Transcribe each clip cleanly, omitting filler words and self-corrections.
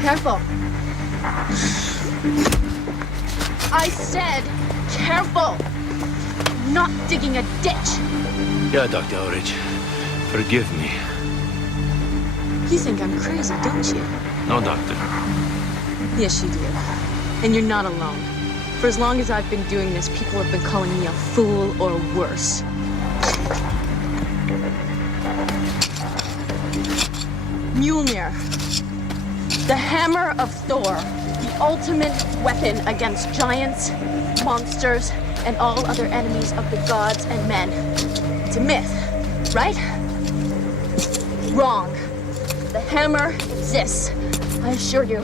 Careful. I said careful. Not digging a ditch. Yeah, Dr. Ulrich. Forgive me. You think I'm crazy, don't you? No, Doctor. Yes, you do. And you're not alone. For as long as I've been doing this, people have been calling me a fool or worse. Mjolnir. The hammer of Thor. The ultimate weapon against giants, monsters, and all other enemies of the gods and men. It's a myth, right? Wrong. The hammer exists, I assure you.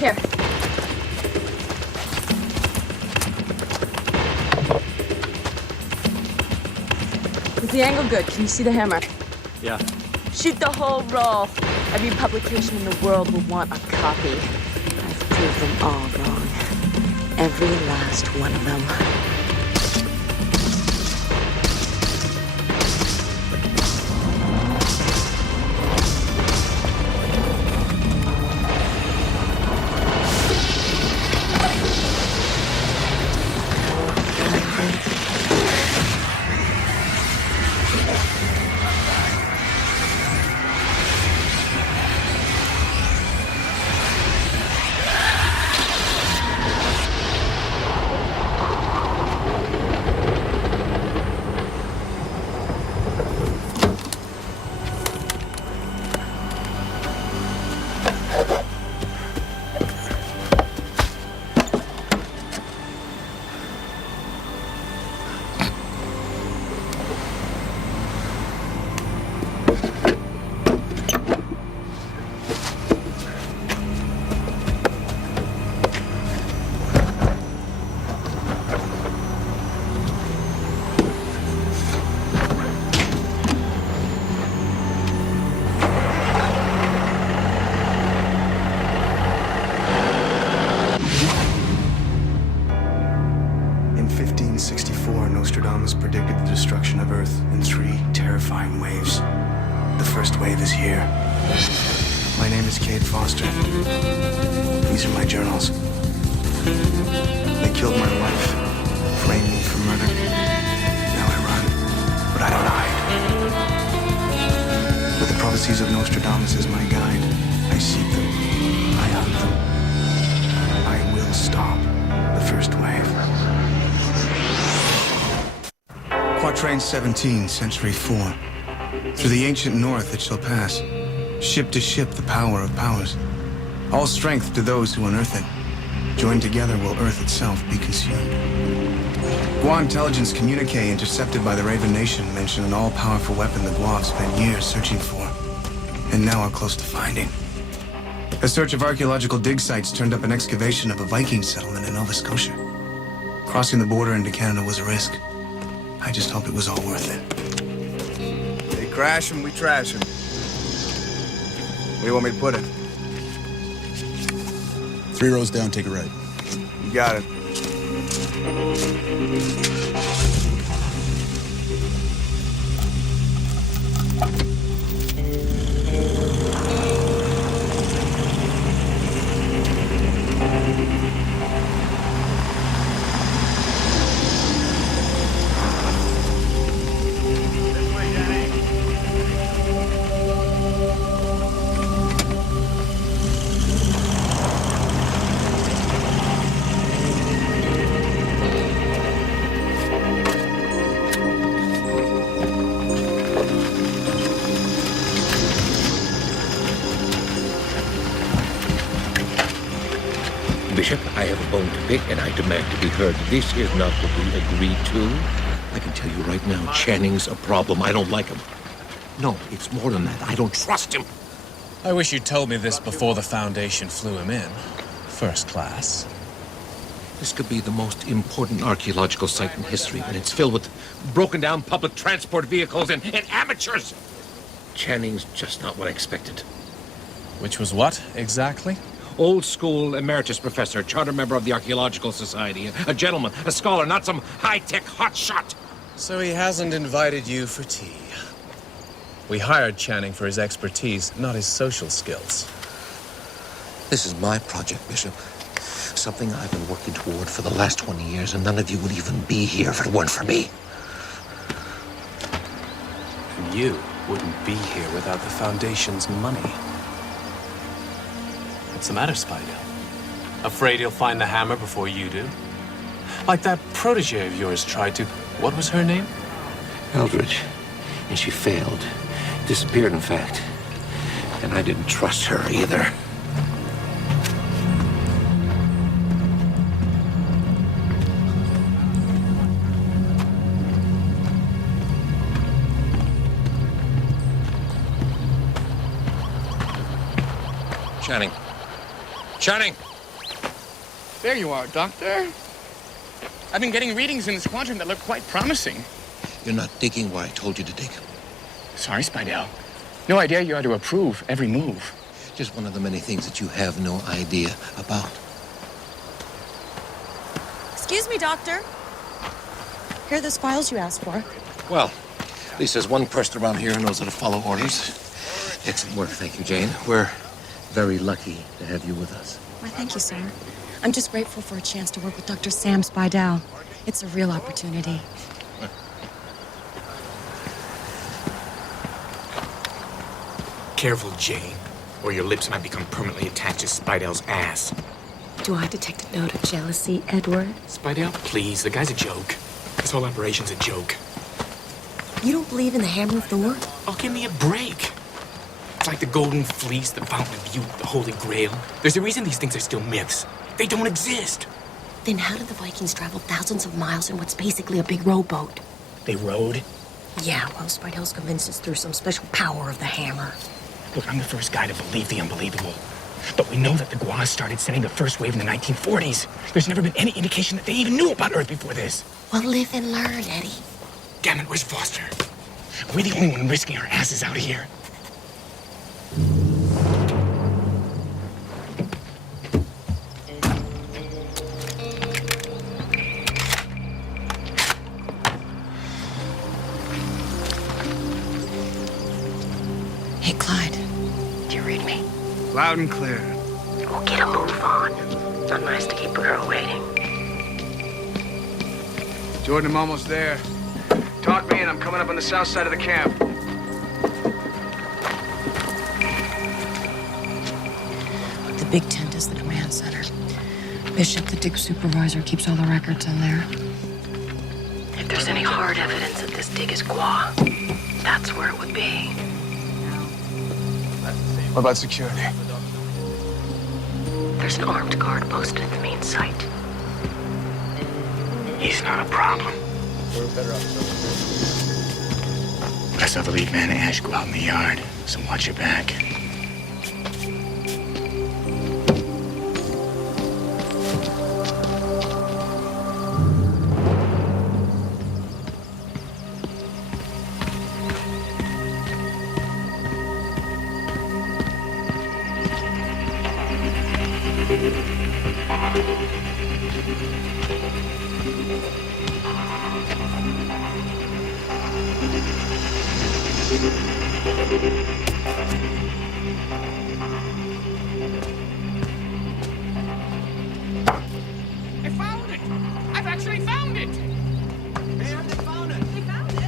Here. Is the angle good? Can you see the hammer? Yeah. Shoot the whole roll. Every publication in the world will want a copy. I've proved them all wrong. Every last one of them. Nostradamus predicted the destruction of Earth in 3 terrifying waves. The first wave is here. My name is Cade Foster. These are my journals. They killed my wife, framed me for murder. Now I run, but I don't hide. With the prophecies of Nostradamus as my guide, I seek them, I hunt them. I will stop the first wave. Quatrain 17, Century 4. Through the ancient north it shall pass, ship to ship the power of powers. All strength to those who unearth it. Joined together will Earth itself be consumed. Gua intelligence communique intercepted by the Raven Nation mention an all-powerful weapon the Guav spent years searching for, and now are close to finding. A search of archaeological dig sites turned up an excavation of a Viking settlement in Nova Scotia. Crossing the border into Canada was a risk. I just hope it was all worth it. They crash them, we trash them. Where do you want me to put it? 3 rows down, take a right. You got it. bone to pick, and I demand to be heard. This is not what we agreed to. I can tell you right now, Channing's a problem. I don't like him. No, it's more than that. I don't trust him. I wish you'd told me this before the Foundation flew him in. First class. This could be the most important archaeological site in history, and it's filled with broken-down public transport vehicles and amateurs. Channing's just not what I expected. Which was what, exactly? Old school emeritus professor, charter member of the Archaeological Society, a gentleman, a scholar, not some high-tech hotshot. So he hasn't invited you for tea. We hired Channing for his expertise, not his social skills. This is my project, Bishop. Something I've been working toward for the last 20 years, and none of you would even be here if it weren't for me. And you wouldn't be here without the Foundation's money. What's the matter, Spider? Afraid you'll find the hammer before you do? Like that protege of yours tried to... What was her name? Eldridge. And she failed. Disappeared, in fact. And I didn't trust her either. Channing. Channing! There you are, Doctor. I've been getting readings in this quadrant that look quite promising. You're not digging where I told you to dig. Sorry, Spidell. No idea you had to approve every move. Just one of the many things that you have no idea about. Excuse me, Doctor. Here are those files you asked for. Well, at least there's one person around here who knows how to follow orders. Excellent work, thank you, Jane. We're very lucky to have you with us. Why, thank you, sir. I'm just grateful for a chance to work with Dr. Sam Spidell. It's a real opportunity. Careful, Jane, or your lips might become permanently attached to Spidell's ass. Do I detect a note of jealousy, Edward? Spidell, please, the guy's a joke. This whole operation's a joke. You don't believe in the Hammer of Thor? Oh, give me a break. It's like the Golden Fleece, the Fountain of Youth, the Holy Grail. There's a reason these things are still myths. They don't exist. Then how did the Vikings travel thousands of miles in what's basically a big rowboat? They rode. Yeah, well, Spidell's convinced it's through some special power of the hammer. Look, I'm the first guy to believe the unbelievable. But we know that the Guas started sending the first wave in the 1940s. There's never been any indication that they even knew about Earth before this. Well, live and learn, Eddie. Damn it, where's Foster? We're the only one risking our asses out here. Hey, Clyde. Do you read me? Loud and clear. We'll get a move on. Not nice to keep a girl waiting. Jordan, I'm almost there. Talk me in. I'm coming up on the south side of the camp. The big tent is the command center. Bishop, the dig supervisor, keeps all the records in there. If there's any hard evidence that this dig is Gua, that's where it would be. What about security? There's an armed guard posted at the main site. He's not a problem. But I saw the lead man, Ash, go out in the yard, so watch your back. I found it! I've actually found it! Man, they found it! They found it!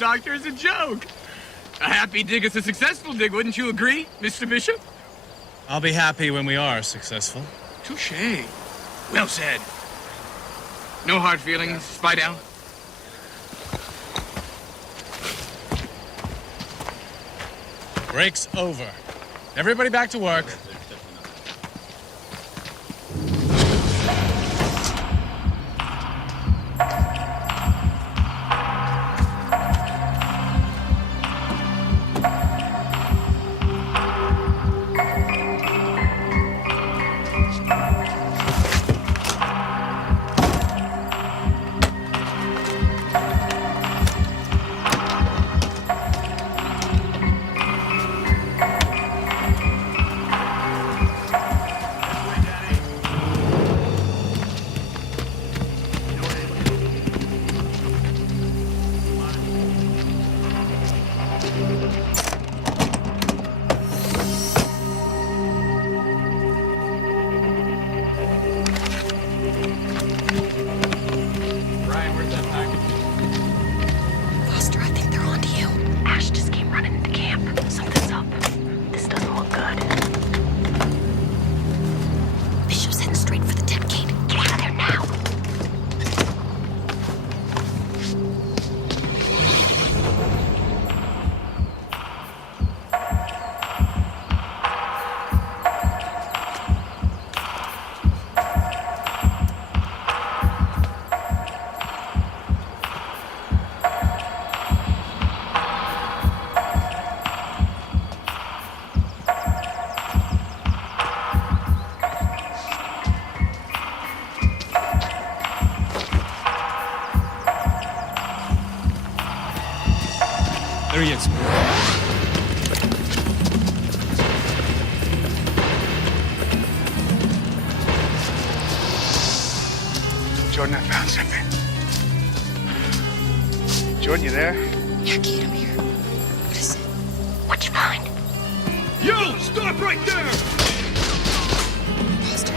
Doctor, is a joke. A happy dig is a successful dig, wouldn't you agree, Mr. Bishop? I'll be happy when we are successful. Touché. Well said. No hard feelings, spy down. Break's over. Everybody back to work. There he is. Jordan, I found something. Jordan, you there? Yeah, Kate, I'm here. What is it? What'd you find? Yo, stop right there! Foster.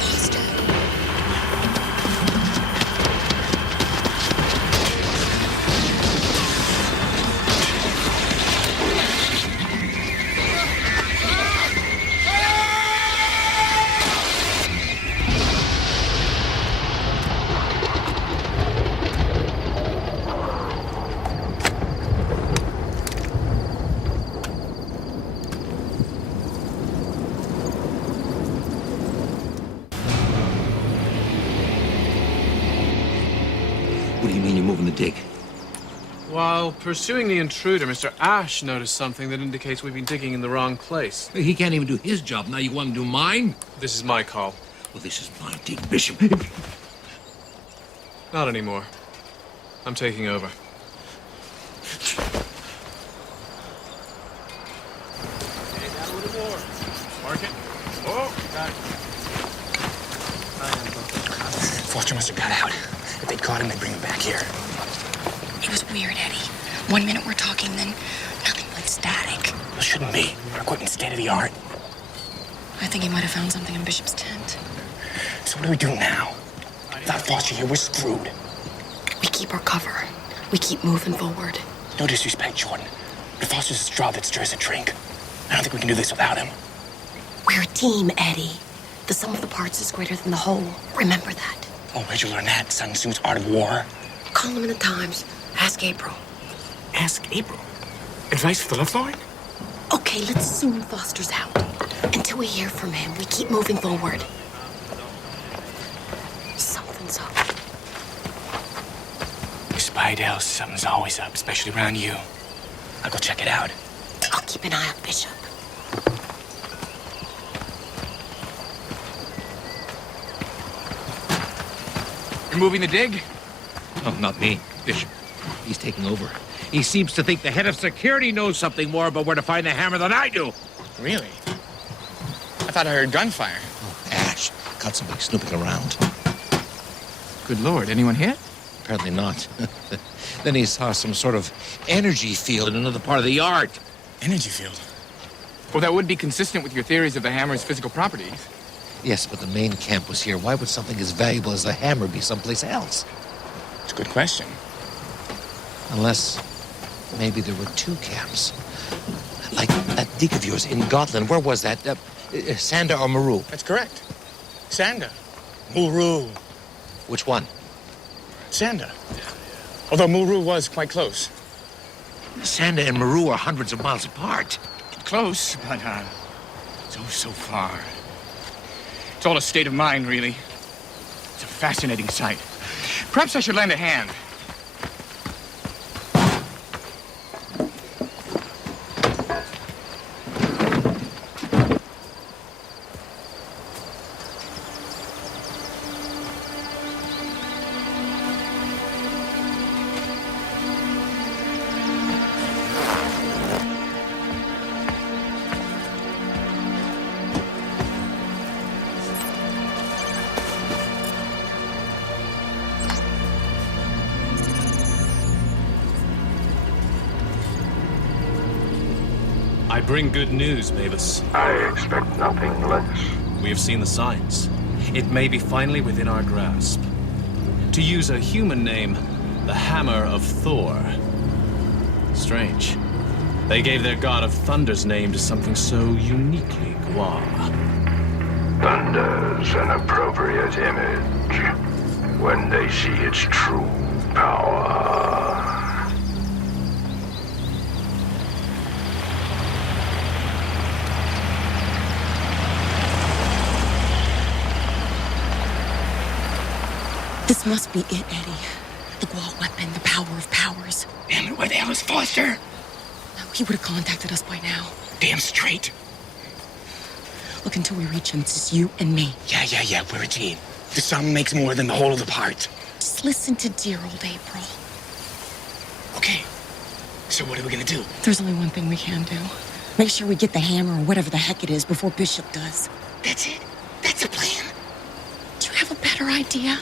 Foster. What do you mean you're moving the dig? While pursuing the intruder, Mr. Ash noticed something that indicates we've been digging in the wrong place. He can't even do his job. Now you want him to do mine? This is my call. Well, this is my dig, Bishop. Not anymore. I'm taking over. Mark it. Oh, got it. Foster must have got out. If they'd caught him, they'd bring him back here. It was weird, Eddie. 1 minute we're talking, then nothing but static. Well, shouldn't be. Our equipment's state of the art. I think he might have found something in Bishop's tent. So what do we do now? Without Foster here, we're screwed. We keep our cover. We keep moving forward. No disrespect, Jordan. But Foster's a straw that stirs a drink. I don't think we can do this without him. We're a team, Eddie. The sum of the parts is greater than the whole. Remember that. Oh, where'd you learn that? Sun Tzu's Art of War? Column in the Times. Ask April. Ask April. Advice for the love line? Okay, let's assume Foster's out. Until we hear from him, we keep moving forward. Something's up. Spidell, something's always up, especially around you. I'll go check it out. I'll keep an eye on Bishop. You're moving the dig? Oh, not me, Bishop. He's taking over. He seems to think the head of security knows something more about where to find the hammer than I do. Really? I thought I heard gunfire. Oh, Ash. Caught somebody snooping around. Good Lord, anyone hit? Apparently not. Then he saw some sort of energy field in another part of the yard. Energy field? Well, that would be consistent with your theories of the hammer's physical properties. Yes, but the main camp was here. Why would something as valuable as the hammer be someplace else? It's a good question. Unless maybe there were two camps. Like that dig of yours in Gotland. Where was that? Sanda or Maru? That's correct. Sanda. Muru. Which one? Sanda. Although Muru was quite close. Sanda and Maru are hundreds of miles apart. Close, but so far. It's all a state of mind, really. It's a fascinating sight. Perhaps I should lend a hand. I bring good news, Mavis. I expect nothing less. We have seen the signs. It may be finally within our grasp. To use a human name, the Hammer of Thor. Strange. They gave their god of thunder's name to something so uniquely Gua. Thunder's an appropriate image when they see its true power. This must be it, Eddie. The Gua weapon, the power of powers. Damn it, where the hell is Foster? He would have contacted us by now. Damn straight. Look, until we reach him, it's just you and me. Yeah, we're a team. The sum makes more than the whole of the parts. Just listen to dear old April. Okay. So what are we gonna do? There's only one thing we can do. Make sure we get the hammer or whatever the heck it is before Bishop does. That's it? That's a plan? Do you have a better idea?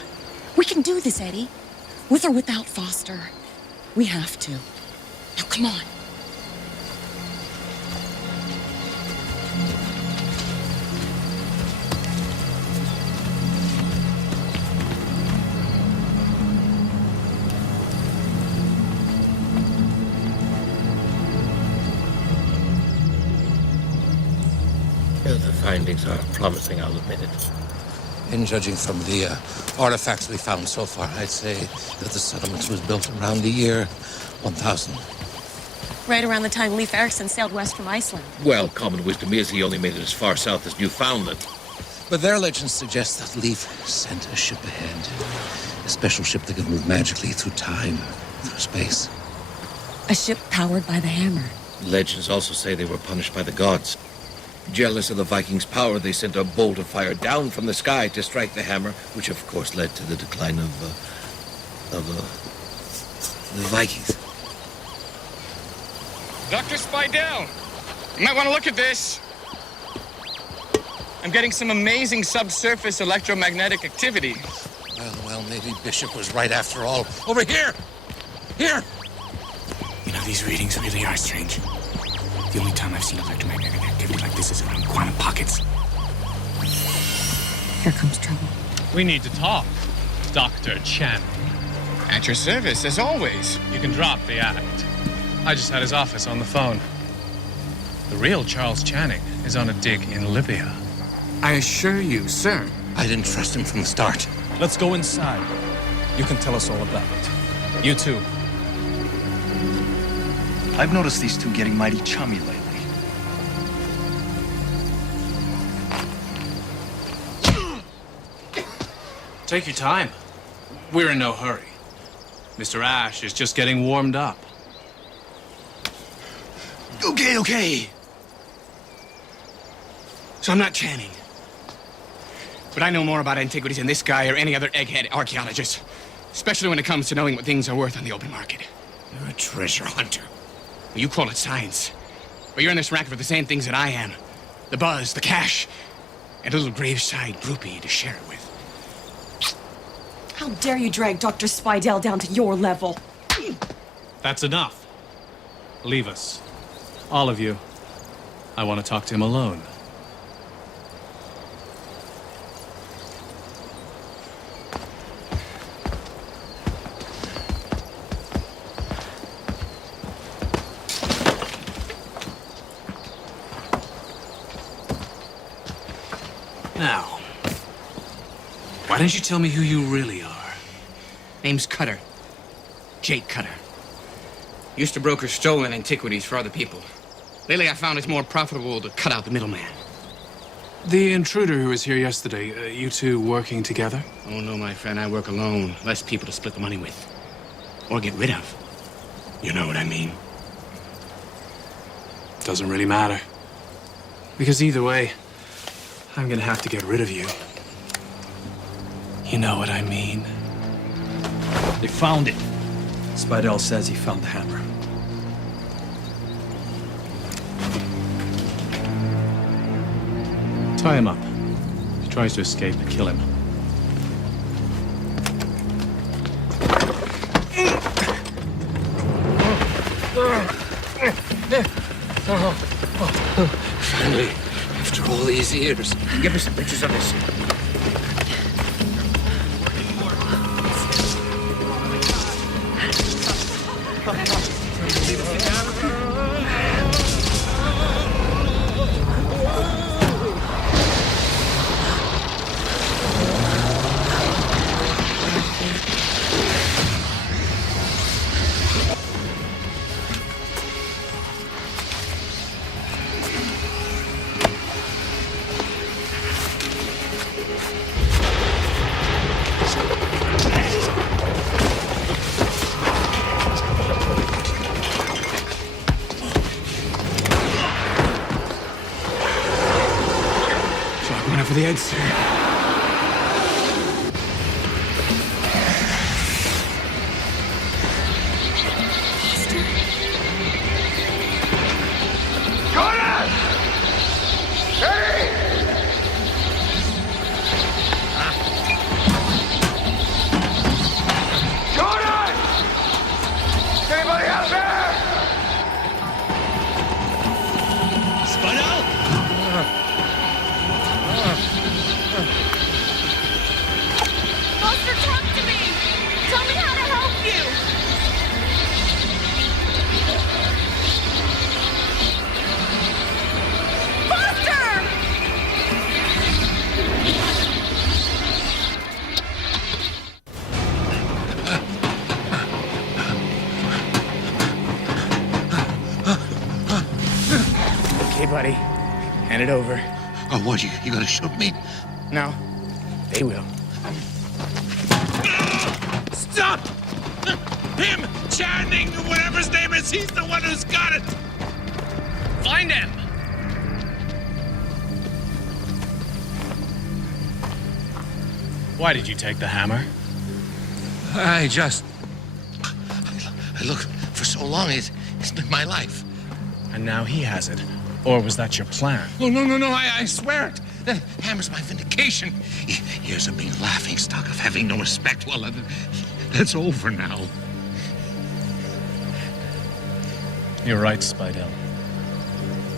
We can do this, Eddie. With or without Foster. We have to. Now, come on. The findings are promising, I'll admit it. In judging from the artifacts we found so far, I'd say that the settlement was built around the year 1000. Right around the time Leif Erikson sailed west from Iceland. Well, common wisdom is he only made it as far south as Newfoundland. But their legends suggest that Leif sent a ship ahead. A special ship that could move magically through time, through space. A ship powered by the hammer. Legends also say they were punished by the gods. Jealous of the Vikings' power, they sent a bolt of fire down from the sky to strike the hammer, which of course led to the decline of the Vikings. Dr. Spidell, you might want to look at this. I'm getting some amazing subsurface electromagnetic activity. Well, maybe Bishop was right after all. Over here! Here! You know, these readings really are strange. The only time I've seen electromagnetic activity like this is around quantum pockets. Here comes trouble. We need to talk, Dr. Chen. At your service, as always. You can drop the act. I just had his office on the phone. The real Charles Channing is on a dig in Libya. I assure you, sir. I didn't trust him from the start. Let's go inside. You can tell us all about it. You too. I've noticed these two getting mighty chummy lately. Take your time. We're in no hurry. Mr. Ash is just getting warmed up. Okay. So I'm not Channing. But I know more about antiquities than this guy or any other egghead archaeologist. Especially when it comes to knowing what things are worth on the open market. You're a treasure hunter. Well, you call it science. But you're in this racket for the same things that I am. The buzz, the cash, and a little graveside groupie to share it with. How dare you drag Dr. Spidell down to your level? That's enough. Leave us. All of you. I want to talk to him alone. Now, why don't you tell me who you really are? Name's Cutter. Jake Cutter. Used to broker stolen antiquities for other people. Lately, I found it's more profitable to cut out the middleman. The intruder who was here yesterday, you two working together? Oh, no, my friend, I work alone. Less people to split the money with. Or get rid of. You know what I mean? Doesn't really matter. Because either way, I'm gonna have to get rid of you. You know what I mean? They found it. Spidell says he found the hammer. Tie him up. If he tries to escape, kill him. Finally, after all these years. Give me some pictures of this. For the head, sir. Jordan! Hey! Jordan! Is anybody out there? Spidell! Buster, talk to me! Tell me how to help you! Buster! Okay, buddy. Hand it over. Oh, what, you gonna shoot me? No, they will. Stop! Him! Channing, whatever his name is, he's the one who's got it! Find him! Why did you take the hammer? I looked for so long, it's been my life. And now he has it. Or was that your plan? Oh, no, I swear it. The hammer's my vindication. Years of being a laughing stock, of having no respect. Well, that's over now. You're right, Spidell.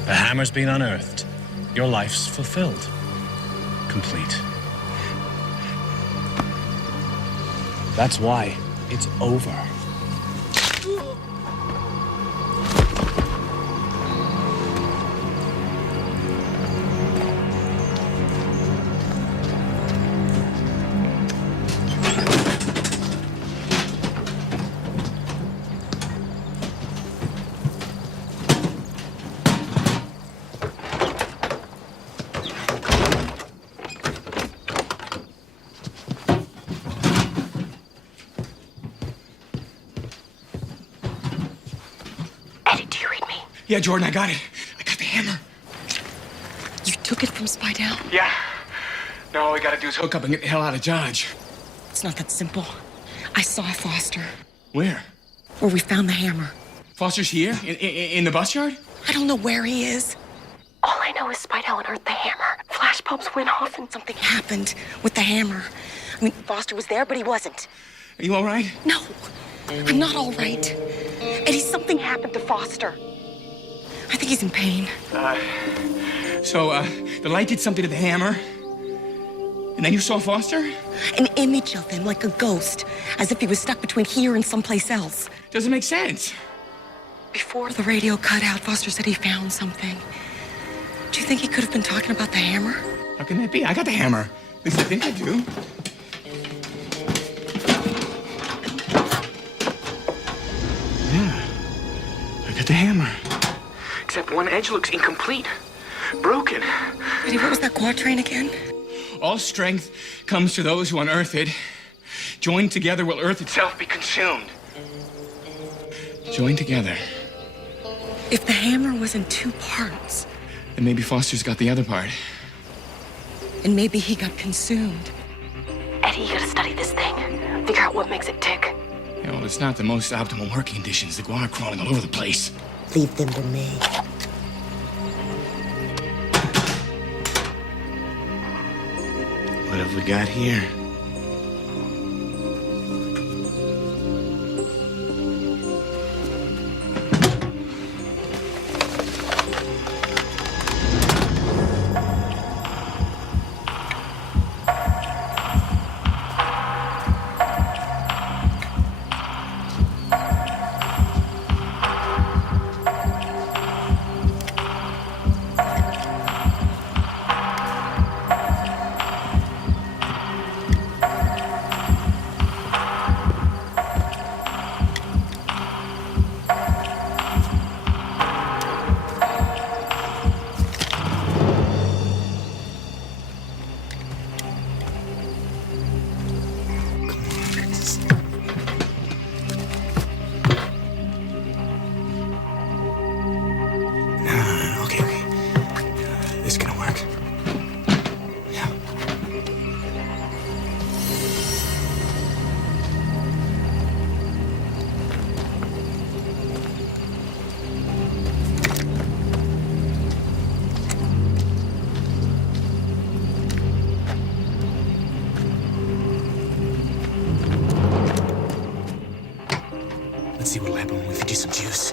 The hammer's been unearthed. Your life's fulfilled. Complete. That's why it's over. Yeah, Jordan, I got it. I got the hammer. You took it from Spidell? Yeah. Now all we gotta do is hook up and get the hell out of Dodge. It's not that simple. I saw Foster. Where? Where we found the hammer. Foster's here? In the bus yard? I don't know where he is. All I know is Spidell unearthed the hammer. Flash bulbs went off and something happened with the hammer. I mean, Foster was there, but he wasn't. Are you all right? No, I'm not all right. Eddie, something happened to Foster. I think he's in pain. So, the light did something to the hammer? And then you saw Foster? An image of him, like a ghost, as if he was stuck between here and someplace else. Doesn't make sense. Before the radio cut out, Foster said he found something. Do you think he could have been talking about the hammer? How can that be? I got the hammer. At least I think I do. Yeah, I got the hammer. Except one edge looks incomplete. Broken. Eddie, what was that quatrain again? All strength comes to those who unearth it. Joined together will earth itself be consumed. Joined together. If the hammer was in 2 parts. Then maybe Foster's got the other part. And maybe he got consumed. Eddie, you gotta study this thing. Figure out what makes it tick. Yeah, well, it's not the most optimal working conditions. The guar are crawling all over the place. Leave them to me. What have we got here? Let's see what'll happen when we feed you some juice.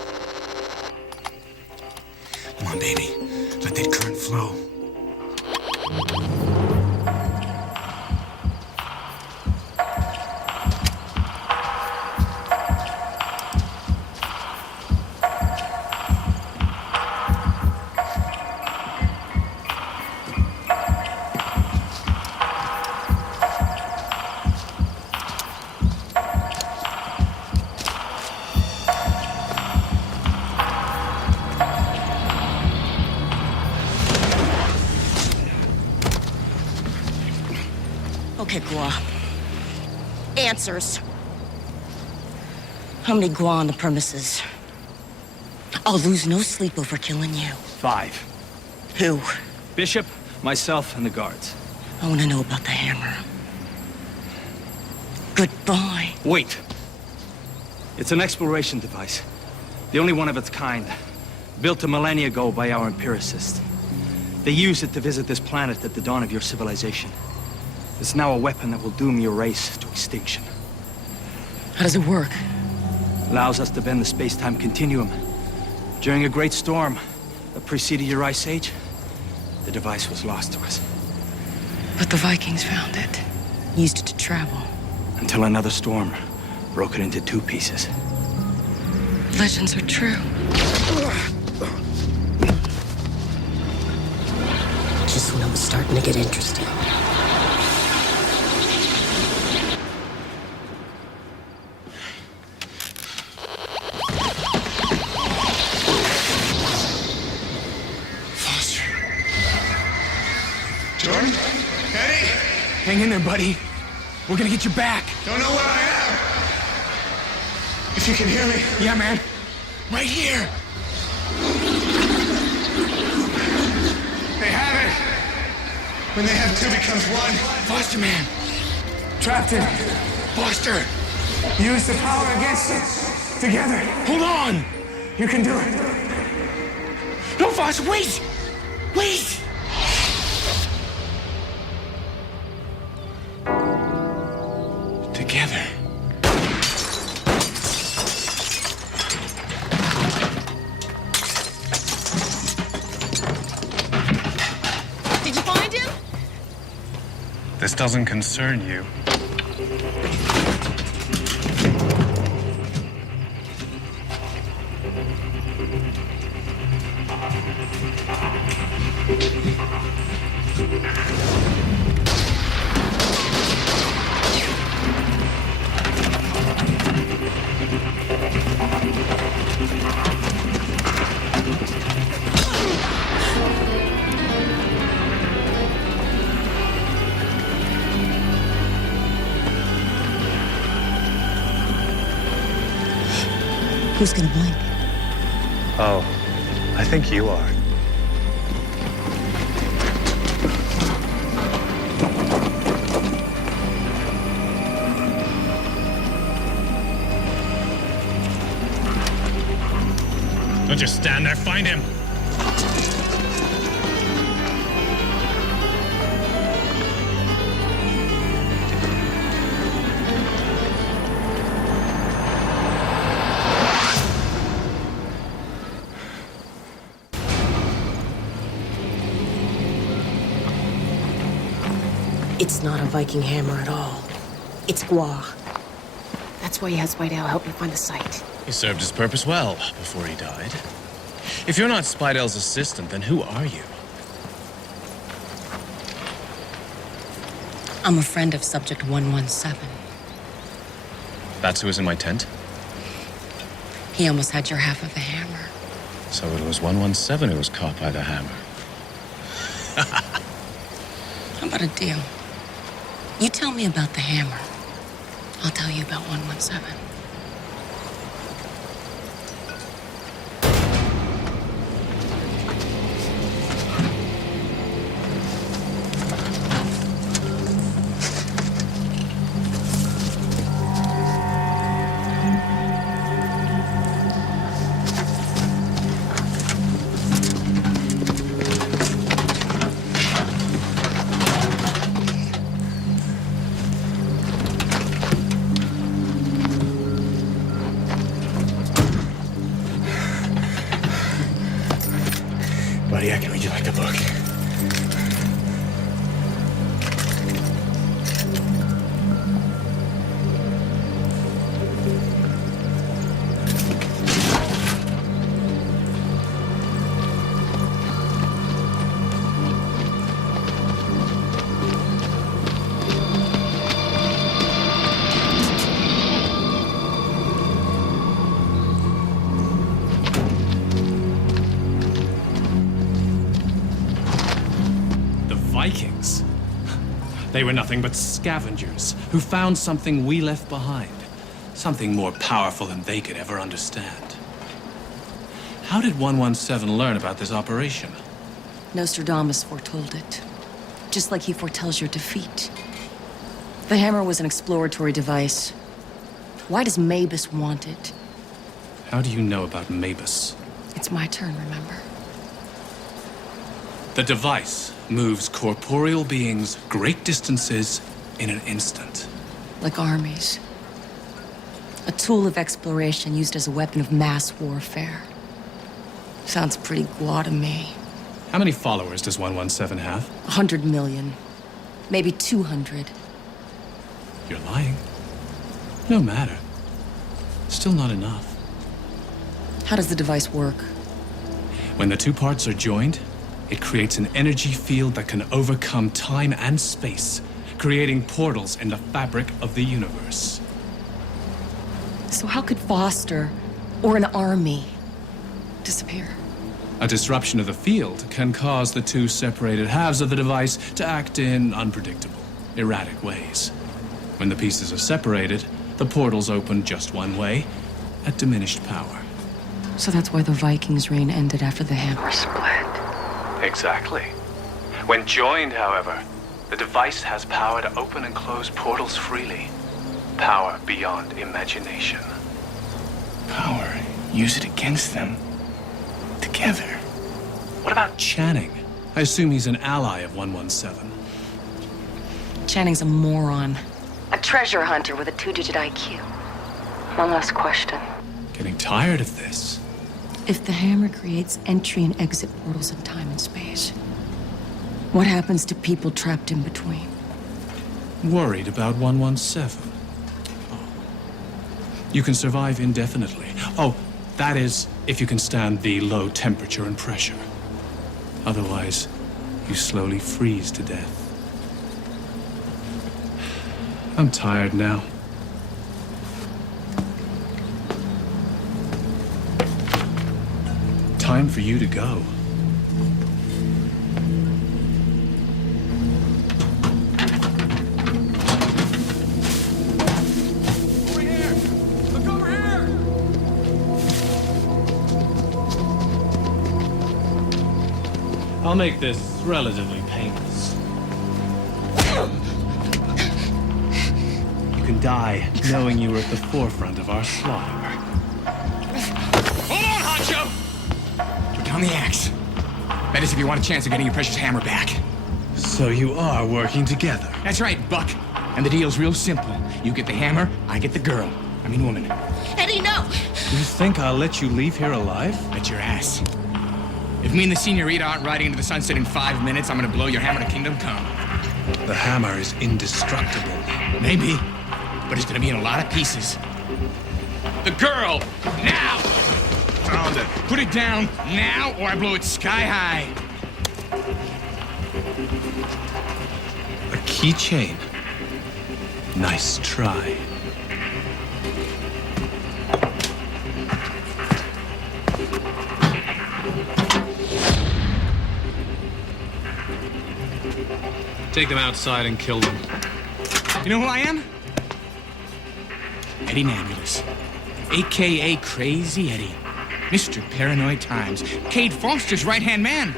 Come on, baby. Let that current flow. Okay, Gua. Answers. How many Gua on the premises? I'll lose no sleep over killing you. 5. Who? Bishop, myself, and the guards. I want to know about the hammer. Goodbye. Wait. It's an exploration device. The only one of its kind. Built a millennia ago by our empiricists. They used it to visit this planet at the dawn of your civilization. It's now a weapon that will doom your race to extinction. How does it work? Allows us to bend the space-time continuum. During a great storm that preceded your ice age, the device was lost to us. But the Vikings found it. Used it to travel. Until another storm broke it into 2 pieces. Legends are true. Just when it was starting to get interesting. Jordan? Eddie? Hang in there, buddy. We're gonna get you back. Don't know where I am. If you can hear me. Yeah, man. Right here. They have it. When they have 2 becomes 1. Foster, man. Trapped in. Foster. Use the power against it. Together. Hold on. You can do it. No, Foster, wait. Wait. Together. Did you find him? This doesn't concern you. Who's gonna blink? Oh, I think you are. Don't just stand there, find him! It's not a Viking hammer at all. It's Gua. That's why he has Spidell help me find the site. He served his purpose well before he died. If you're not Spidell's assistant, then who are you? I'm a friend of Subject 117. That's who was in my tent? He almost had your half of the hammer. So it was 117 who was caught by the hammer. How about a deal? You tell me about the hammer. I'll tell you about 117. Buddy, I can read you like a book. Vikings. They were nothing but scavengers who found something we left behind. Something more powerful than they could ever understand. How did 117 learn about this operation? Nostradamus foretold it. Just like he foretells your defeat. The hammer was an exploratory device. Why does Mabus want it? How do you know about Mabus? It's my turn, remember? The device moves corporeal beings great distances in an instant. Like armies. A tool of exploration used as a weapon of mass warfare. Sounds pretty Gua to me. How many followers does 117 have? 100 million. Maybe 200. You're lying. No matter. Still not enough. How does the device work? When the two parts are joined, it creates an energy field that can overcome time and space, creating portals in the fabric of the universe. So how could Foster, or an army, disappear? A disruption of the field can cause the two separated halves of the device to act in unpredictable, erratic ways. When the pieces are separated, the portals open just one way, at diminished power. So that's why the Vikings' reign ended after the hammer split. Exactly. When joined, however, the device has power to open and close portals freely. Power beyond imagination. Power. Use it against them. Together. What about Channing? I assume he's an ally of 117. Channing's a moron. A treasure hunter with a 2-digit IQ. One last question. Getting tired of this. If the hammer creates entry and exit portals in time and space, what happens to people trapped in between? Worried about 117. Oh. You can survive indefinitely. Oh, that is, if you can stand the low temperature and pressure. Otherwise, you slowly freeze to death. I'm tired now. Time for you to go. I'll make this relatively painless. You can die knowing you were at the forefront of our slaughter. Hold on, Honcho! Put down the axe. That is if you want a chance of getting your precious hammer back. So you are working together. That's right, Buck. And the deal's real simple. You get the hammer, I get the girl. I mean woman. Eddie, no! You think I'll let you leave here alive? Bet your ass. If me and the Senorita aren't riding into the sunset in 5 minutes, I'm gonna blow your hammer to kingdom come. The hammer is indestructible. Maybe, but it's gonna be in a lot of pieces. The girl, now! Found it. Put it down now, or I blow it sky high. A keychain. Nice try. Take them outside and kill them. You know who I am? Eddie Nambulous, a.k.a. Crazy Eddie. Mr. Paranoid Times, Cade Foster's right-hand man.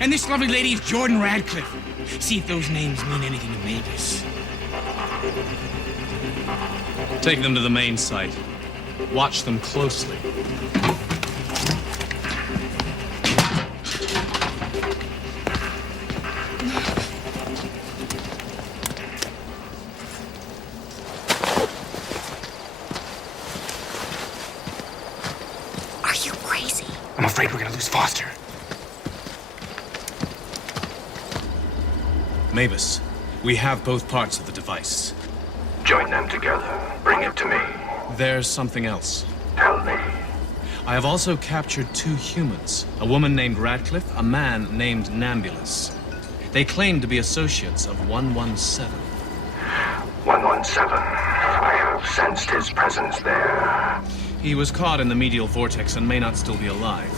And this lovely lady is Jordan Radcliffe. See if those names mean anything to Mavis. Take them to the main site. Watch them closely. Are you crazy? I'm afraid we're gonna lose Foster. Mavis, we have both parts of the device. Join them together. Bring it to me. There's something else. Tell me. I have also captured 2 humans, a woman named Radcliffe, a man named Nambulous. They claim to be associates of 117. 117. I have sensed his presence there. He was caught in the medial vortex and may not still be alive.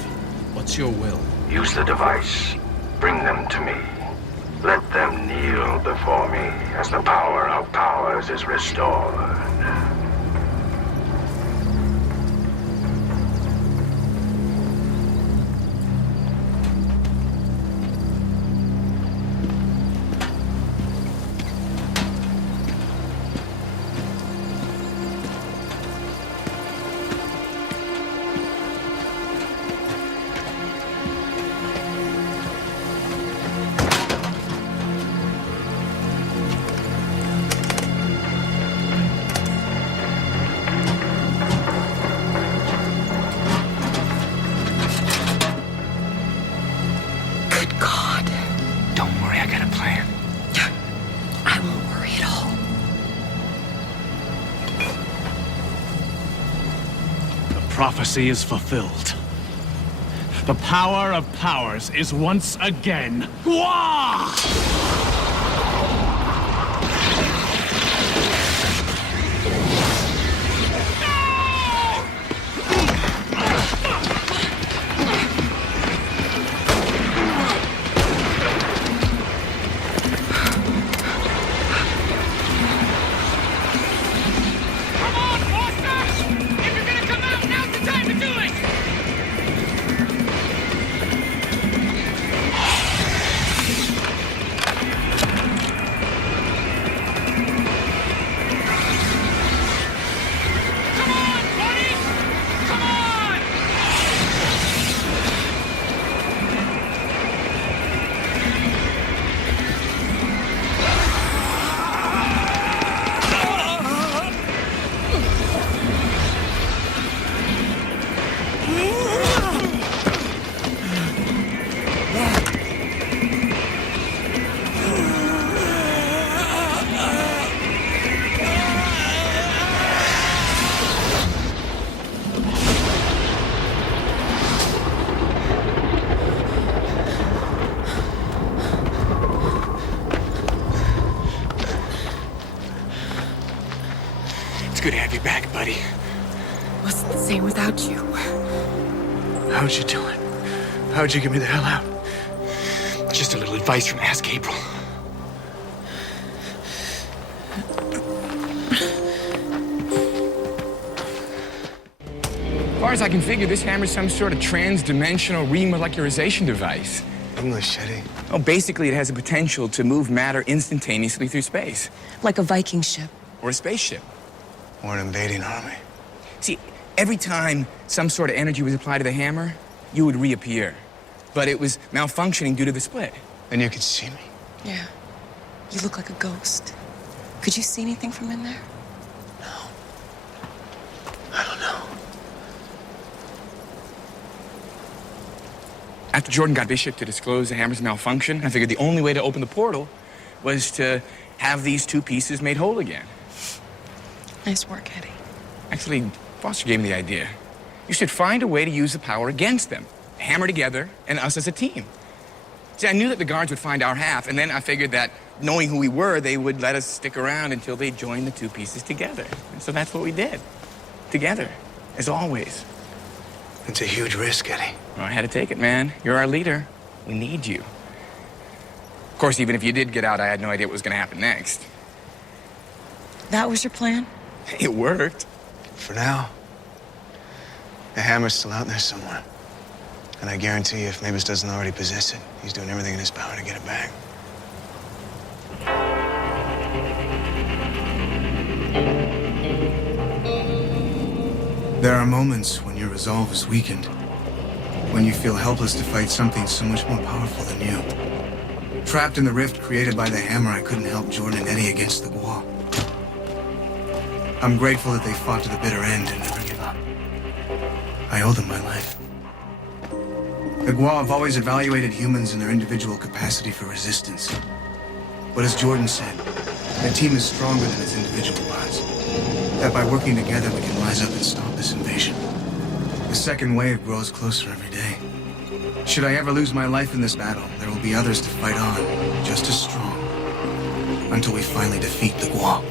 What's your will? Use the device. Bring them to me. Let them kneel before me as the power of powers is restored. Prophecy is fulfilled. The power of powers is once again. Wah! back, buddy. Wasn't the same without you. How'd you do it? How'd you get me the hell out? Just a little advice from Ask April. As far as I can figure, this hammer's some sort of trans-dimensional remolecularization device. English, Eddie. Oh, basically, it has the potential to move matter instantaneously through space. Like a Viking ship. Or a spaceship. Or an invading army. See, every time some sort of energy was applied to the hammer, you would reappear. But it was malfunctioning due to the split. And you could see me? Yeah. You look like a ghost. Could you see anything from in there? I don't know. After Jordan got Bishop to disclose the hammer's malfunction, I figured the only way to open the portal was to have these two pieces made whole again. Nice work, Eddie. Actually, Foster gave me the idea. You should find a way to use the power against them. Hammer together, and us as a team. See, I knew that the guards would find our half, and then I figured that, knowing who we were, they would let us stick around until they joined the two pieces together. And so that's what we did. Together, as always. It's a huge risk, Eddie. Well, I had to take it, man. You're our leader. We need you. Of course, even if you did get out, I had no idea what was going to happen next. That was your plan? It worked. For now. The hammer's still out there somewhere. And I guarantee you, if Mavis doesn't already possess it, he's doing everything in his power to get it back. There are moments when your resolve is weakened. When you feel helpless to fight something so much more powerful than you. Trapped in the rift created by the hammer, I couldn't help Jordan and Eddie against the Gua. I'm grateful that they fought to the bitter end and never gave up. I owe them my life. The Gua have always evaluated humans in their individual capacity for resistance. But as Jordan said, the team is stronger than its individual parts. That by working together, we can rise up and stop this invasion. The second wave grows closer every day. Should I ever lose my life in this battle, there will be others to fight on, just as strong, until we finally defeat the Gua.